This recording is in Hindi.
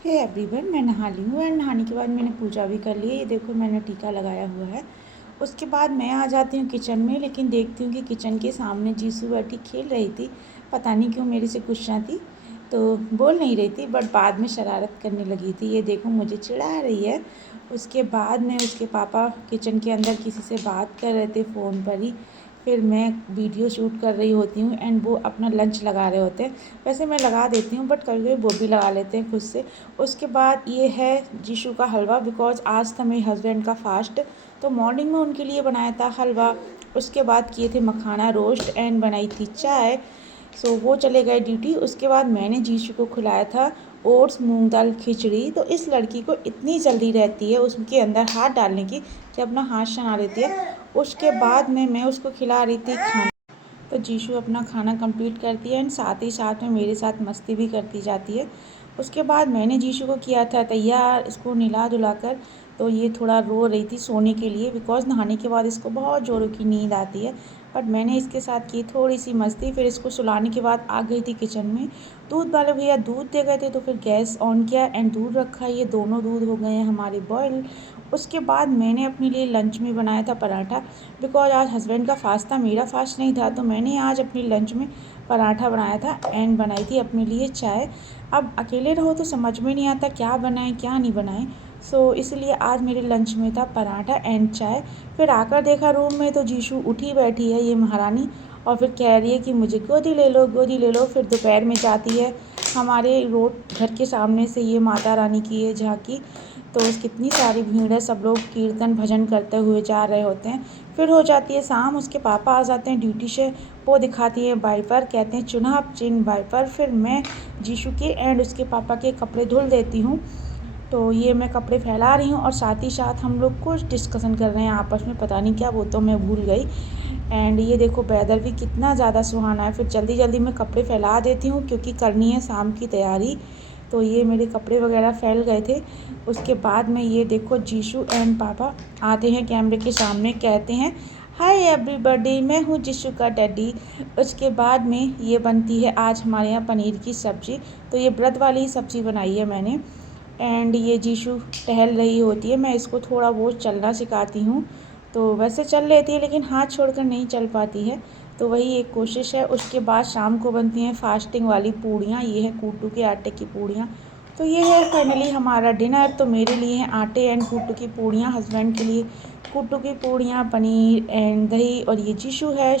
हे एवरीवन, मैं नहा ली हूँ एंड नहाने के बाद मैंने पूजा भी कर ली है। ये देखो मैंने टीका लगाया हुआ है। उसके बाद मैं आ जाती हूँ किचन में, लेकिन देखती हूँ कि किचन के सामने जीसू बैठी खेल रही थी। पता नहीं क्यों मेरे से गुस्सा थी, तो बोल नहीं रही थी, बट बाद में शरारत करने लगी थी। ये देखो मुझे चिढ़ा रही है। उसके बाद में उसके पापा किचन के अंदर किसी से बात कर रहे थे फ़ोन पर ही। फिर मैं वीडियो शूट कर रही होती हूँ एंड वो अपना लंच लगा रहे होते हैं। वैसे मैं लगा देती हूँ, बट कभी कभी वो भी लगा लेते हैं खुद से। उसके बाद ये है जीशू का हलवा, बिकॉज़ आज था मेरे हस्बैंड का फास्ट, तो मॉर्निंग में उनके लिए बनाया था हलवा। उसके बाद किए थे मखाना रोस्ट एंड बनाई थी चाय। सो वो चले गए ड्यूटी। उसके बाद मैंने जीशू को खिलाया था ओट्स मूंग दाल खिचड़ी। तो इस लड़की को इतनी जल्दी रहती है उसके अंदर हाथ डालने की कि अपना हाथ सना लेती है। उसके बाद में मैं उसको खिला रही थी खाना, तो जीशू अपना खाना कंप्लीट करती है एंड साथ ही साथ में मेरे साथ मस्ती भी करती जाती है। उसके बाद मैंने जीशू को किया था तैयार, इसको नहला धुलाकर। तो ये थोड़ा रो रही थी सोने के लिए, बिकॉज़ नहाने के बाद इसको बहुत ज़ोरों की नींद आती है। बट मैंने इसके साथ की थोड़ी सी मस्ती। फिर इसको सुलाने के बाद आ गई थी किचन में। दूध वाले भैया दूध दे गए थे, तो फिर गैस ऑन किया एंड दूध रखा। ये दोनों दूध हो गए हैं हमारे बॉयल। उसके बाद मैंने अपने लिए लंच में बनाया था पराठा, बिकॉज आज हस्बैंड का फास्ट था, मेरा फास्ट नहीं था। तो मैंने आज अपने लंच में पराठा बनाया था एंड बनाई थी अपने लिए चाय। अब अकेले रहो तो समझ में नहीं आता क्या बनाएं क्या नहीं बनाएं, सो इसलिए आज मेरे लंच में था पराठा एंड चाय। फिर आकर देखा रूम में तो जीशू उठी बैठी है ये महारानी, और फिर कह रही है कि मुझे गोदी ले लो गोदी ले लो। फिर दोपहर में जाती है हमारे रोड घर के सामने से, ये माता रानी की है झांकी। तो कितनी सारी भीड़ है, सब लोग कीर्तन भजन करते हुए जा रहे होते हैं। फिर हो जाती है शाम, उसके पापा आ जाते हैं ड्यूटी से। वो दिखाती है वाइपर, कहते हैं चुनाव चिन्ह वाइपर। फिर मैं जीशू के एंड उसके पापा के कपड़े धुल देती हूँ। तो ये मैं कपड़े फैला रही हूँ और साथ ही साथ हम लोग कुछ डिस्कशन कर रहे हैं आपस में, पता नहीं क्या, वो तो मैं भूल गई। एंड ये देखो वेदर भी कितना ज़्यादा सुहाना है। फिर जल्दी जल्दी मैं कपड़े फैला देती हूँ क्योंकि करनी है शाम की तैयारी। तो ये मेरे कपड़े वगैरह फैल गए थे। उसके बाद में ये देखो जीशू एंड पापा आते हैं कैमरे के सामने, कहते हैं हाय एवरीबॉडी, मैं हूँ जीशू का डैडी। उसके बाद में ये बनती है आज हमारे यहाँ पनीर की सब्ज़ी। तो ये व्रत वाली सब्ज़ी बनाई है मैंने। एंड ये जीशू टहल रही होती है, मैं इसको थोड़ा बहुत चलना सिखाती हूँ। तो वैसे चल लेती है लेकिन हाथ छोड़कर नहीं चल पाती है, तो वही एक कोशिश है। उसके बाद शाम को बनती हैं फास्टिंग वाली पूड़ियाँ, ये है कूटू के आटे की पूड़ियाँ। तो ये है फाइनली हमारा डिनर। तो मेरे लिए हैं आटे एंड कूटू की पूड़ियाँ, हस्बैंड के लिए कूटू की पूड़ियाँ, पनीर एंड दही, और ये जीशू है।